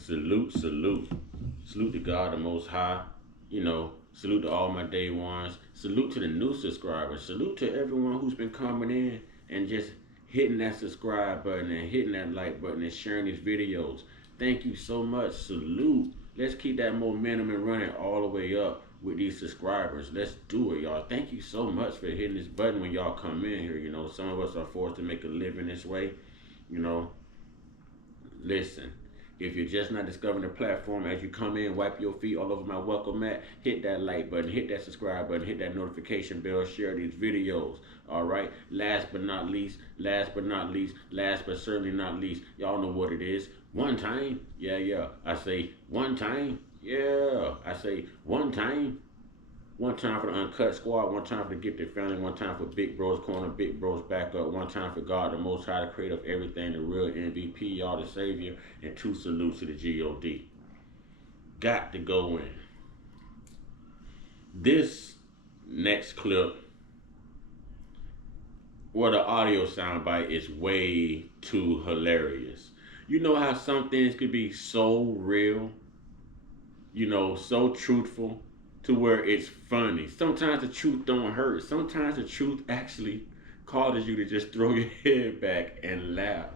Salute, salute. Salute to God the Most High. Salute to all my day ones. Salute to the new subscribers. Salute to everyone who's been coming in and just hitting that subscribe button and hitting that like button and sharing these videos. Thank you so much. Salute. Let's keep that momentum and running all the way up with these subscribers. Let's do it, y'all. Thank you so much for hitting this button when y'all come in here. Some of us are forced to make a living this way. Listen. If you're just not discovering the platform, as you come in, wipe your feet all over my welcome mat, hit that like button, hit that subscribe button, hit that notification bell, share these videos. All right. Last but certainly not least, y'all know what it is. One time. Yeah. I say one time. Yeah. I say one time. One time for the Uncut Squad, one time for the Gifted Family, one time for Big Bro's Corner, Big Bro's Backup, one time for God, the Most High, the Creator of everything, the real MVP, y'all the Savior, and 2 salutes to the GOD. Got to go in. This next clip, the audio soundbite is way too hilarious. You know how some things could be so real, so truthful, to where it's funny. Sometimes the truth don't hurt. Sometimes the truth actually causes you to just throw your head back and laugh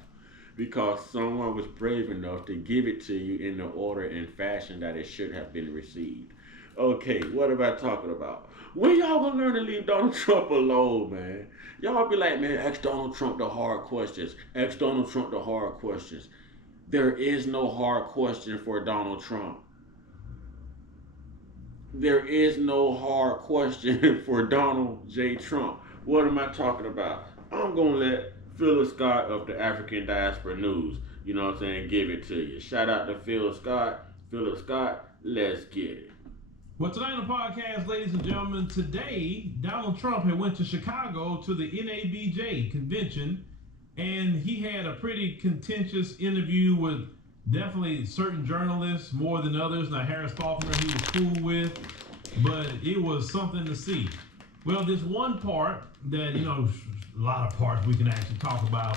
because someone was brave enough to give it to you in the order and fashion that it should have been received. Okay, what am I talking about? When y'all gonna learn to leave Donald Trump alone, man? Y'all be like, man, ask Donald Trump the hard questions. Ask Donald Trump the hard questions. There is no hard question for Donald Trump. There is no hard question for Donald J. Trump. What am I talking about? I'm going to let Philip Scott of the African Diaspora News, give it to you. Shout out to Phil Scott. Philip Scott, let's get it. Well, tonight on the podcast, ladies and gentlemen, today, Donald Trump had went to Chicago to the NABJ convention, and he had a pretty contentious interview with definitely certain journalists more than others. Now, Harris Faulkner, he was cool with, but it was something to see. Well, this one part that, a lot of parts we can actually talk about.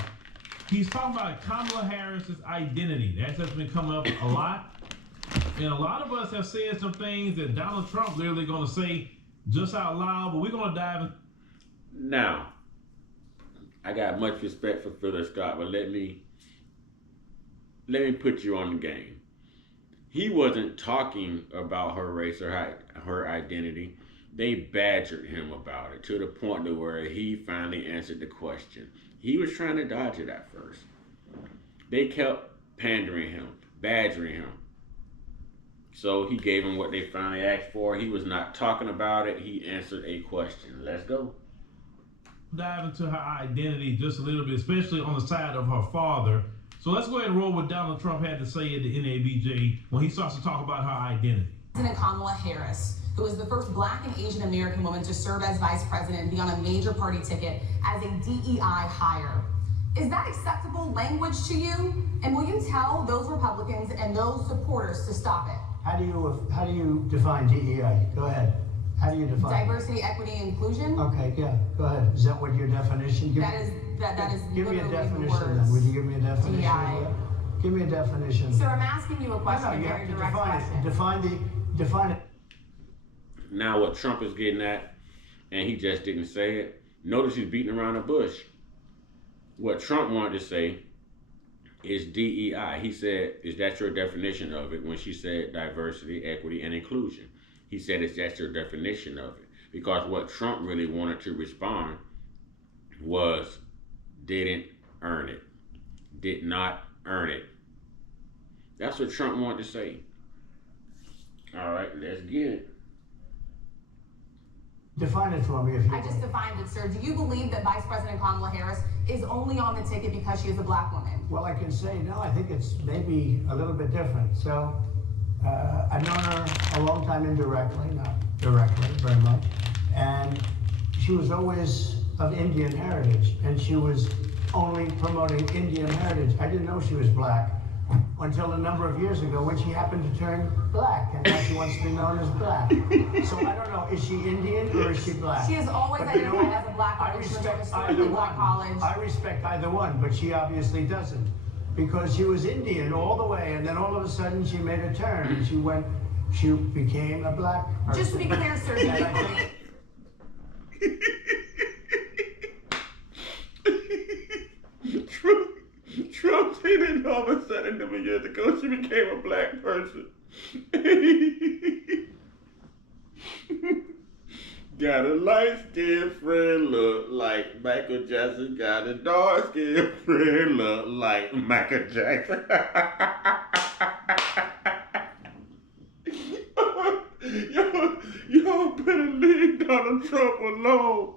He's talking about Kamala Harris's identity. That's been coming up a lot. And a lot of us have said some things that Donald Trump literally going to say just out loud, but we're going to dive in. Now, I got much respect for Philip Scott, but let me put you on the game. He wasn't talking about her race or her identity. They badgered him about it to the point to where he finally answered the question. He was trying to dodge it at first. They kept pandering him, badgering him. So he gave him what they finally asked for. He was not talking about it. He answered a question. Let's go. Dive into her identity just a little bit, especially on the side of her father. So let's go ahead and roll what Donald Trump had to say at the NABJ when he starts to talk about her identity. President Kamala Harris, who is the first Black and Asian American woman to serve as vice president and be on a major party ticket as a DEI hire. Is that acceptable language to you? And will you tell those Republicans and those supporters to stop it? How do you define DEI? Go ahead. How do you define diversity, equity, and inclusion? Okay, yeah, go ahead. Is that what your definition? That is give me a definition then. Would you give me a definition? DEI. Give me a definition. Sir, I'm asking you a question. No, you very have to direct define question. it. Define it. Now what Trump is getting at, and he just didn't say it, notice he's beating around the bush. What Trump wanted to say is DEI. He said, is that your definition of it? When she said diversity, equity, and inclusion. He said, is that your definition of it? Because what Trump really wanted to respond was, didn't earn it. Did not earn it. That's what Trump wanted to say. All right, let's get it. Define it for me if you I just defined it, sir. Do you believe that Vice President Kamala Harris is only on the ticket because she is a Black woman? Well, I can say, no, I think it's maybe a little bit different. So, I've known her a long time indirectly, not directly very much. And she was always of Indian heritage, and she was only promoting Indian heritage. I didn't know she was Black until a number of years ago when she happened to turn Black, and now she wants to be known as Black. So I don't know, is she Indian or is she Black? She has always identified as a Black woman. I respect She went to either Black one. college. I respect either one, but she obviously doesn't. because she was Indian all the way, and then all of a sudden she made a turn and she became a black person. Just to be clear, sir, do And you I think Trump said it all of a sudden a years ago she became a black person. Got a light-skinned friend look like Michael Jackson. Got a dark-skinned friend look like Michael Jackson. Y'all better leave Donald Trump alone.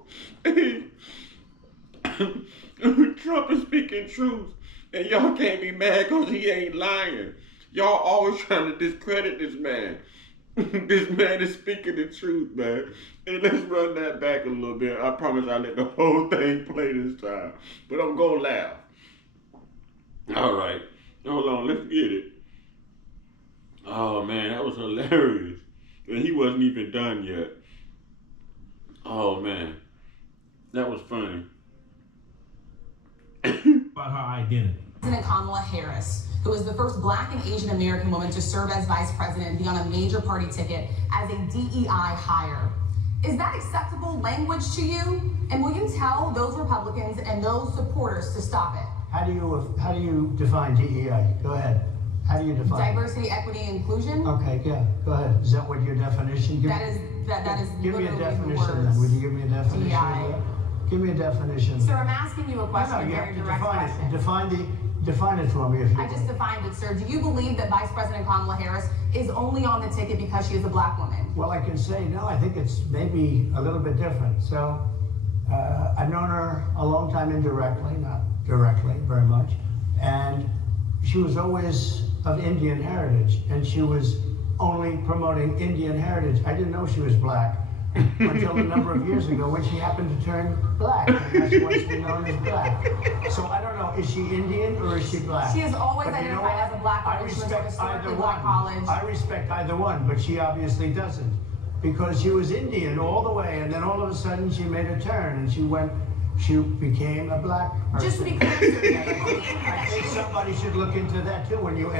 Trump is speaking truth, and y'all can't be mad because he ain't lying. Y'all always trying to discredit this man. This man is speaking the truth, man. And let's run that back a little bit. I promise I'll let the whole thing play this time. But I'm gonna laugh. All right. Hold on, let's get it. Oh man, that was hilarious. And he wasn't even done yet. Oh man. That was funny. About her identity. President Kamala Harris, who is the first Black and Asian American woman to serve as vice president and be on a major party ticket as a DEI hire. Is that acceptable language to you? And will you tell those Republicans and those supporters to stop it? how do you define DEI? Go ahead. How do you define Diversity, equity, and inclusion? Okay, yeah, go ahead. Is that what your definition? That is Give me a literally the definition words. then. Would you give me a definition? DEI. of that? Give me a definition. Sir, I'm asking you a question, No, a you very have to direct define question. it. Define it for me if you I just defined it, sir. Do you believe that Vice President Kamala Harris is only on the ticket because she is a black woman? Well, I can say no. I think it's maybe a little bit different. So, I've known her a long time indirectly, not directly, very much, and she was always of Indian heritage, and she was only promoting Indian heritage. I didn't know she was black until a number of years ago when she happened to turn black, and that's what she's known as black. So I don't know, is she Indian or is she black? She has always But you know identified what? as a black I woman. She went to a respect either historically black one. college. I respect either one, but she obviously doesn't, because she was Indian all the way, and then all of a sudden she made a turn and she became a black person. Just to be clear, sir, I think somebody should look into that too when you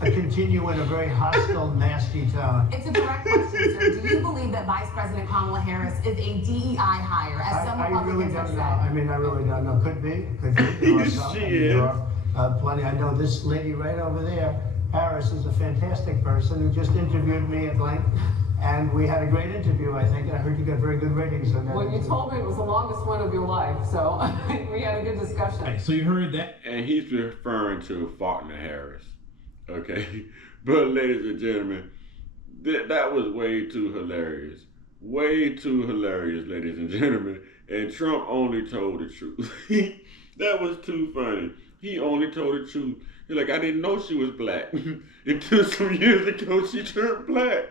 continue in a very hostile, nasty tone. it's a direct question, sir. Do you believe that Vice President Kamala Harris is a DEI hire, as some I really Republicans have don't know. said? I mean, I really don't know. Could be. There are some. She I mean, there is. are plenty. I know this lady right over there, Harris, is a fantastic person who just interviewed me at length. And we had a great interview, I think, and I heard you got very good ratings on that. Well, you interview. told me it was the longest one of your life, so we had a good discussion. Hey, so you heard that? And he's referring to Faulkner Harris. Okay? But ladies and gentlemen, that was way too hilarious. Way too hilarious, ladies and gentlemen. And Trump only told the truth. That was too funny. He only told the truth. He's like, I didn't know she was black. Until some years ago she turned black.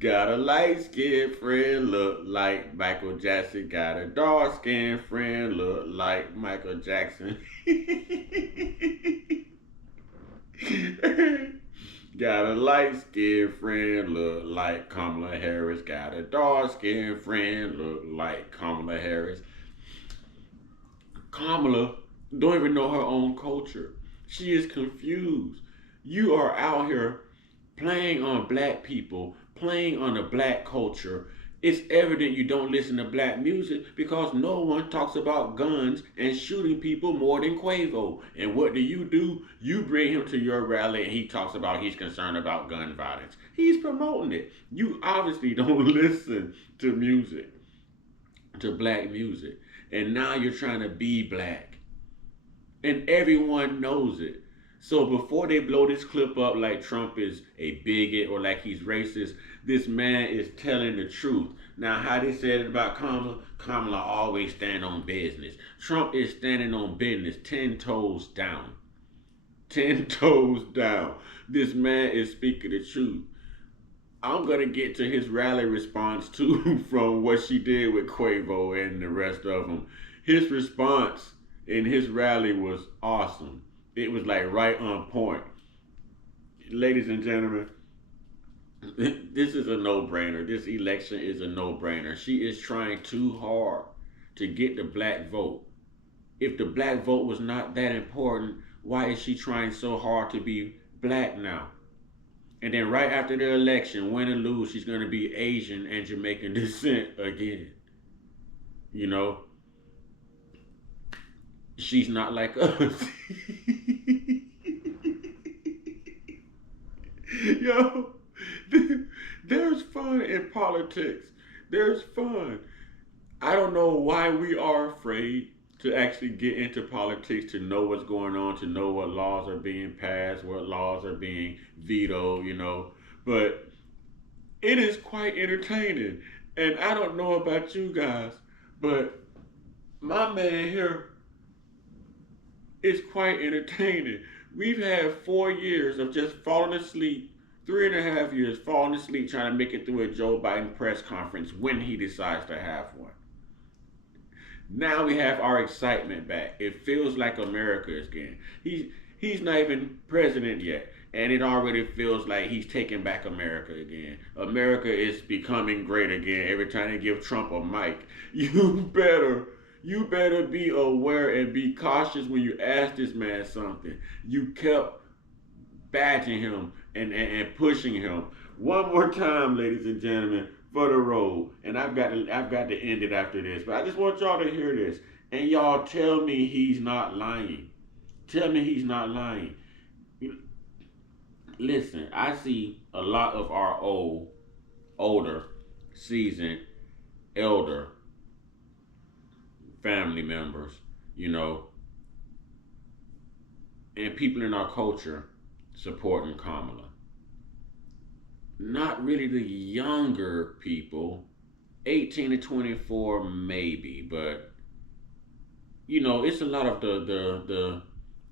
Got a light-skinned friend look like Michael Jackson. Got a dark-skinned friend look like Michael Jackson. Got a light-skinned friend look like Kamala Harris. Got a dark-skinned friend look like Kamala Harris. Kamala don't even know her own culture. She is confused. You are out here playing on black people, playing on the black culture. It's evident you don't listen to black music because no one talks about guns and shooting people more than Quavo. And what do? You bring him to your rally and he talks about he's concerned about gun violence. He's promoting it. You obviously don't listen to music, to black music. And now you're trying to be black. And everyone knows it. So before they blow this clip up like Trump is a bigot or like he's racist, this man is telling the truth. Now, how they said it about Kamala, Kamala always stand on business. Trump is standing on business 10 toes down. 10 toes down. This man is speaking the truth. I'm going to get to his rally response too from what she did with Quavo and the rest of them. His response in his rally was awesome. It was like right on point. Ladies and gentlemen, this is a no-brainer. This election is a no-brainer. She is trying too hard to get the black vote. If the black vote was not that important, why is she trying so hard to be black now? And then right after the election, win or lose, she's going to be Asian and Jamaican descent again. You know, she's not like us. Yo, there's fun in politics. There's fun. I don't know why we are afraid to actually get into politics, to know what's going on, to know what laws are being passed, what laws are being vetoed, you know. But it is quite entertaining. And I don't know about you guys, but my man here is quite entertaining. We've had 4 years of just falling asleep, 3.5 years falling asleep trying to make it through a Joe Biden press conference when he decides to have one. Now we have our excitement back. It feels like America is again. He's not even president yet, and it already feels like he's taking back America again. America is becoming great again every time they give Trump a mic. You better be aware and be cautious when you ask this man something. You kept badging him and pushing him. One more time, ladies and gentlemen, for the road. And I've got to end it after this. But I just want y'all to hear this. And y'all tell me he's not lying. Tell me he's not lying. Listen, I see a lot of our older, seasoned, elder family members, you know, and people in our culture supporting Kamala. Not really the younger people, 18 to 24 maybe, but you know, it's a lot of the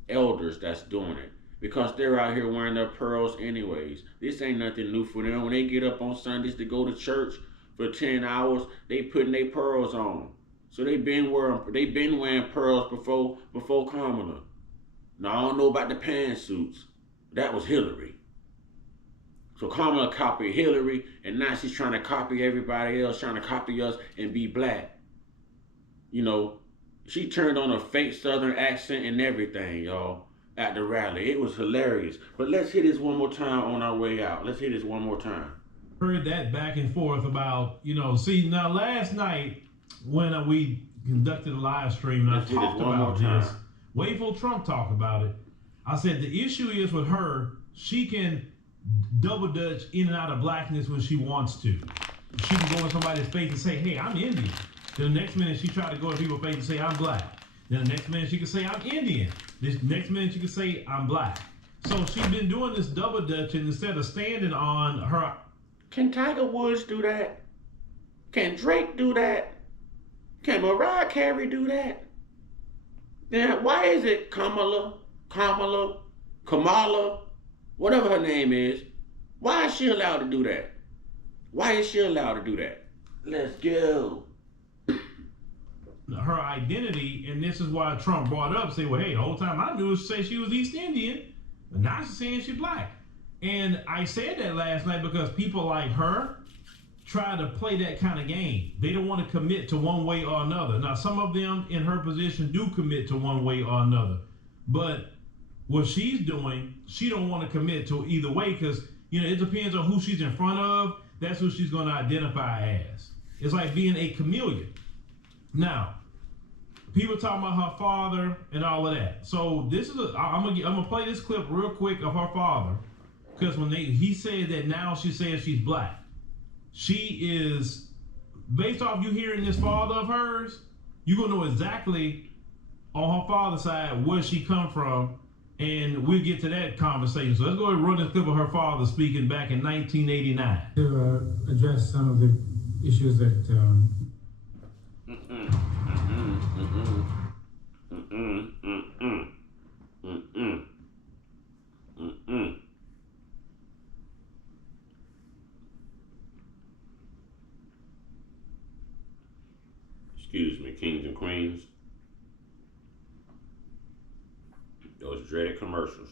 elders that's doing it because they're out here wearing their pearls anyways. This ain't nothing new for them. When they get up on Sundays to go to church for 10 hours, they putting their pearls on. So they've been wearing pearls before Kamala. Now I don't know about the pantsuits. That was Hillary. So Kamala copied Hillary, and now she's trying to copy everybody else, trying to copy us and be black. You know, she turned on a fake Southern accent and everything, y'all, at the rally. It was hilarious. But let's hear this one more time on our way out. Let's hear this one more time. Heard that back and forth about, you know, see, now last night when we conducted a live stream and I talked about this, wait for Trump talk about it. I said the issue is with her, she can double dutch in and out of blackness when she wants to. She can go in somebody's face and say, hey, I'm Indian. Then the next minute she tried to go in people's face and say, I'm black. Then the next minute she could say, I'm Indian. This next minute she could say, I'm black. So she's been doing this double dutch, and instead of standing on her. Can Tiger Woods do that? Can Drake do that? Can Mariah Carey do that? Then why is it Kamala, whatever her name is, why is she allowed to do that? Why is she allowed to do that? Let's go. Her identity, and this is why Trump brought up, say, well, hey, the whole time I knew was say she was East Indian, but now she's saying she's black. And I said that last night because people like her try to play that kind of game. They don't want to commit to one way or another. Now, some of them in her position do commit to one way or another, but what she's doing, she don't want to commit to either way because, you know, it depends on who she's in front of. That's who she's going to identify as. It's like being a chameleon. Now, people talking about her father and all of that. So this is I'm gonna play this clip real quick of her father because when he said that now she says she's black. She is, based off you hearing this father of hers, you're gonna know exactly on her father's side where she come from, and we'll get to that conversation. So let's go ahead and run this clip of her father speaking back in 1989. To address some of the issues that Excuse me, kings and queens. Those dreaded commercials.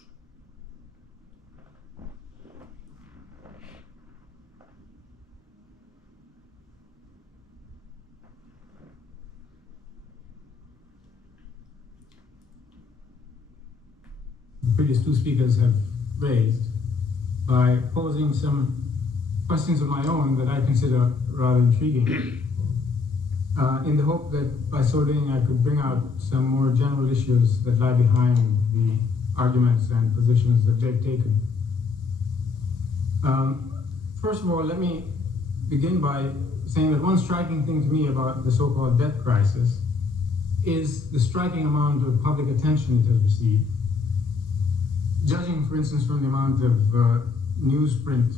previous two speakers have raised by posing some questions of my own that I consider rather intriguing, in the hope that by so doing I could bring out some more general issues that lie behind the arguments and positions that they've taken. First of all, let me begin by saying that one striking thing to me about the so-called debt crisis is the striking amount of public attention it has received. Judging, for instance, from the amount of newsprint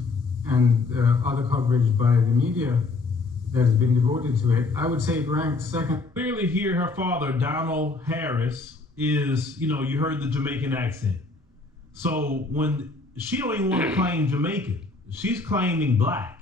and other coverage by the media that has been devoted to it, I would say it ranked second. Clearly here, her father, Donald Harris, is, you heard the Jamaican accent. So when she don't even want to claim Jamaican, she's claiming black.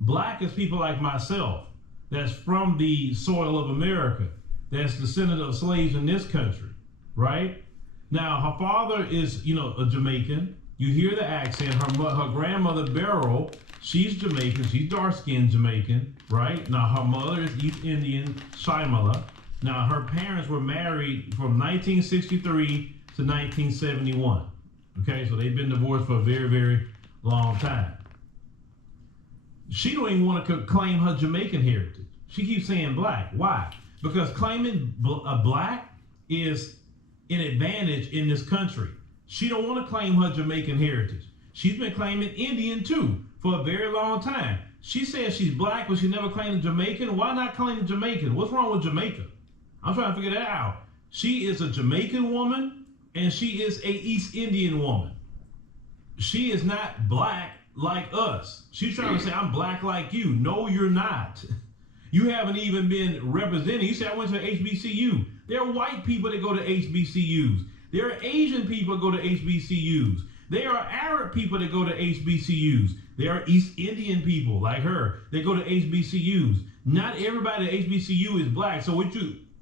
Black is people like myself that's from the soil of America, that's descendant of slaves in this country, right? Now, her father is, a Jamaican. You hear the accent. Her grandmother, Beryl, she's Jamaican. She's dark-skinned Jamaican, right? Now, her mother is East Indian, Shimala. Now, her parents were married from 1963 to 1971. Okay, so they've been divorced for a very, very long time. She don't even want to claim her Jamaican heritage. She keeps saying black. Why? Because claiming a black is an advantage in this country. She don't want to claim her Jamaican heritage. She's been claiming Indian too for a very long time. She says she's black, but she never claimed Jamaican. Why not claim Jamaican? What's wrong with Jamaica? I'm trying to figure that out. She is a Jamaican woman and she is a East Indian woman. She is not black like us. She's trying to say, I'm black like you. No, you're not. You haven't even been represented. You say, I went to HBCU. There are white people that go to HBCUs. There are Asian people that go to HBCUs. There are Arab people that go to HBCUs. There are East Indian people like her that go to HBCUs. Not everybody at HBCU is black. So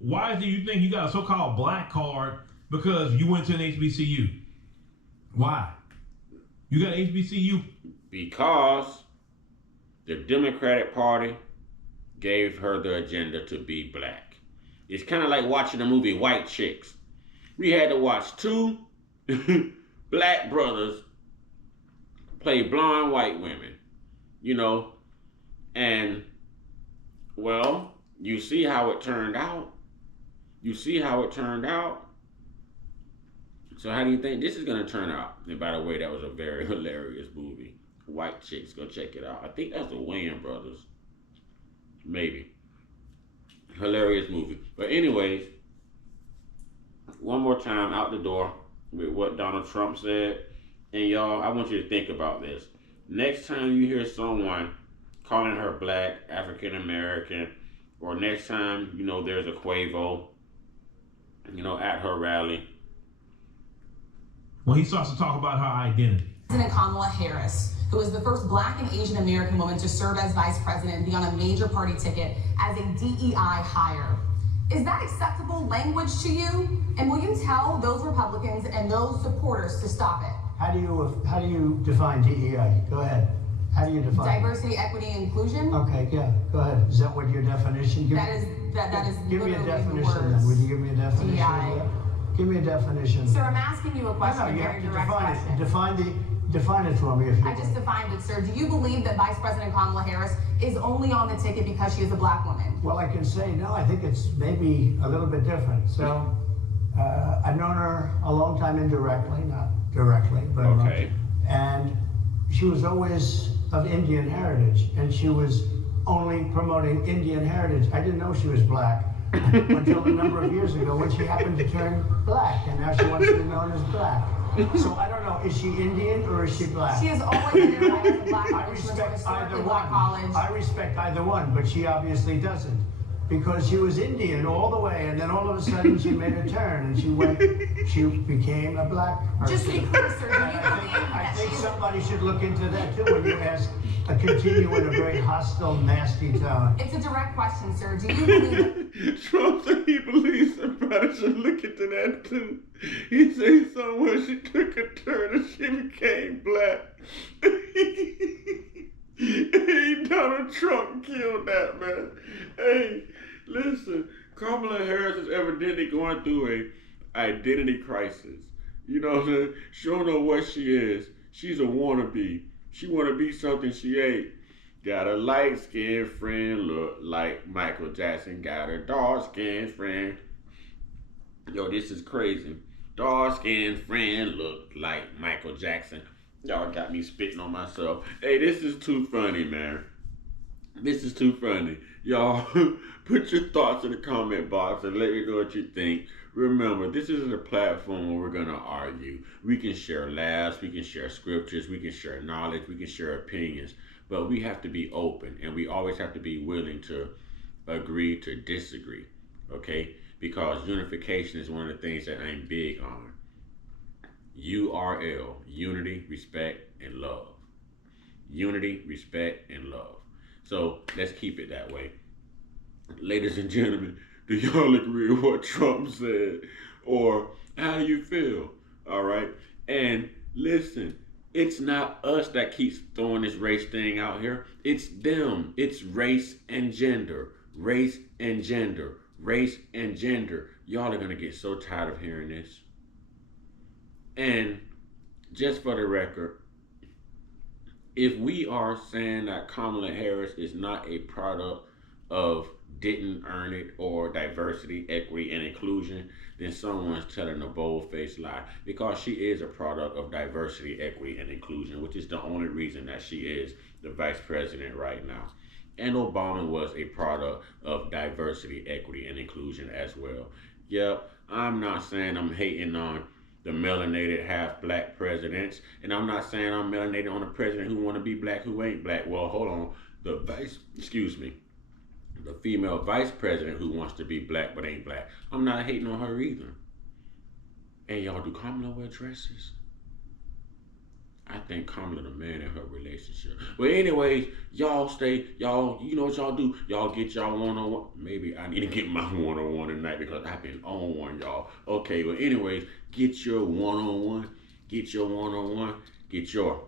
why do you think you got a so-called black card because you went to an HBCU? Why? You got HBCU? Because the Democratic Party gave her the agenda to be black. It's kind of like watching the movie White Chicks. We had to watch two black brothers play blonde white women, and, well, you see how it turned out. So how do you think this is going to turn out? And by the way, that was a very hilarious movie. White Chicks, go check it out. I think that's the Wayans brothers. Maybe. Hilarious movie. But anyways, one more time out the door with what Donald Trump said. And y'all, I want you to think about this. Next time you hear someone calling her black, African American, or next time, there's a Quavo, at her rally. When he starts to talk about her identity. President Kamala Harris, who is the first black and Asian American woman to serve as vice president and be on a major party ticket as a DEI hire. Is that acceptable language to you? And will you tell those Republicans and those supporters to stop it? How do you define DEI? Go ahead. How do you define diversity, equity, and inclusion? Okay, yeah, go ahead. Is that what your definition? That is give me a literally definition the words. then. Would you give me a definition? DEI. Give me a definition. Sir, I'm asking you a question, No, a you very have to direct define question. define it for me if you I just defined it, sir. Do you believe that Vice President Kamala Harris is only on the ticket because she is a black woman? Well, I can say no. I think it's maybe a little bit different. So I've known her a long time indirectly, not directly, but okay. And she was always of Indian heritage, and she was only promoting Indian heritage. I didn't know she was black until a number of years ago when she happened to turn black, and now she wants to be known as black. So I don't know, is she Indian or is she black? She has always identified as a black I woman. She went to a respect historically either black one. college. I respect either one, but she obviously doesn't. Because she was Indian all the way, and then all of a sudden she made a turn, and she became a black person. Just to be clear, sir, do you believe I that think she is somebody should look into that too when you ask continue in a very hostile, nasty tone. It's a direct question, sir. Do you believe that Trump said he believes somebody should look into that too. He said somewhere she took a turn and she became black. Hey, Donald Trump killed that, man. Hey, listen, Kamala Harris is evidently going through a identity crisis. You know what I'm saying? She don't know what she is. She's a wannabe. She wanna be something she ain't. Got a light-skinned friend look like Michael Jackson. Got a dark-skinned friend. Yo, this is crazy. Dark-skinned friend look like Michael Jackson. Y'all got me spitting on myself. Hey, this is too funny, man. This is too funny. Y'all, put your thoughts in the comment box and let me know what you think. Remember, this isn't a platform where we're going to argue. We can share laughs, we can share scriptures, we can share knowledge, we can share opinions. But we have to be open, and we always have to be willing to agree to disagree. Okay? Because unification is one of the things that I'm big on. URL, unity, respect, and love. Unity, respect, and love. So let's keep it that way. Ladies and gentlemen, do y'all agree with what Trump said? Or how do you feel? All right. And listen, it's not us that keeps throwing this race thing out here. It's them. It's race and gender. Race and gender. Race and gender. Y'all are going to get so tired of hearing this. And just for the record, if we are saying that Kamala Harris is not a product of didn't earn it or diversity, equity, and inclusion, then someone's telling a bold-faced lie, because she is a product of diversity, equity, and inclusion, which is the only reason that she is the vice president right now. And Obama was a product of diversity, equity, and inclusion as well. Yep, I'm not saying I'm hating on the melanated half black presidents, and I'm not saying I'm melanated on a president who want to be black who ain't black. Well, hold on, the female vice president who wants to be black but ain't black, I'm not hating on her either. And y'all, do Kamala wear dresses? I think Kamala the man in her relationship. But anyways, y'all you know what y'all do? Y'all get y'all one-on-one. Maybe I need to get my one-on-one tonight because I've been on one, y'all. Okay, but anyways, get your one-on-one. Get your one-on-one. Get your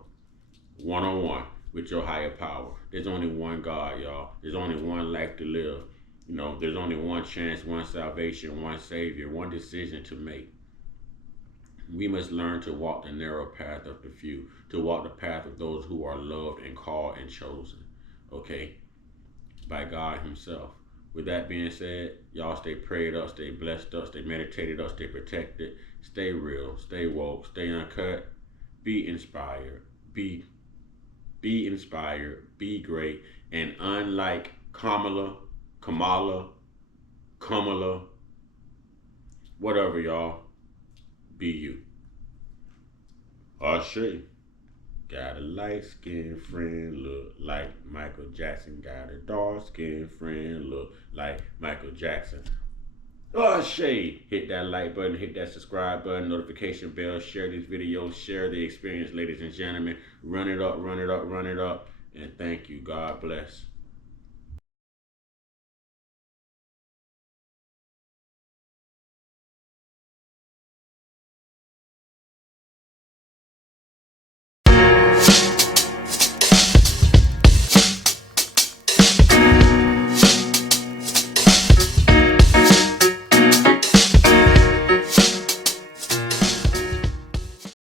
one-on-one with your higher power. There's only one God, y'all. There's only one life to live. You know, there's only one chance, one salvation, one savior, one decision to make. We must learn to walk the narrow path of the few, to walk the path of those who are loved and called and chosen, okay, by God himself. With that being said, y'all stay prayed up, stay blessed up, stay meditated up, stay protected, stay real, stay woke, stay uncut, be inspired, be inspired, be great, and unlike Kamala, whatever, y'all, be you. Ashay. Got a light-skinned friend look like Michael Jackson. Got a dark-skinned friend look like Michael Jackson. Ashay. Hit that like button, hit that subscribe button, notification bell, share these videos, share the experience, ladies and gentlemen. Run it up, run it up, run it up. And thank you. God bless.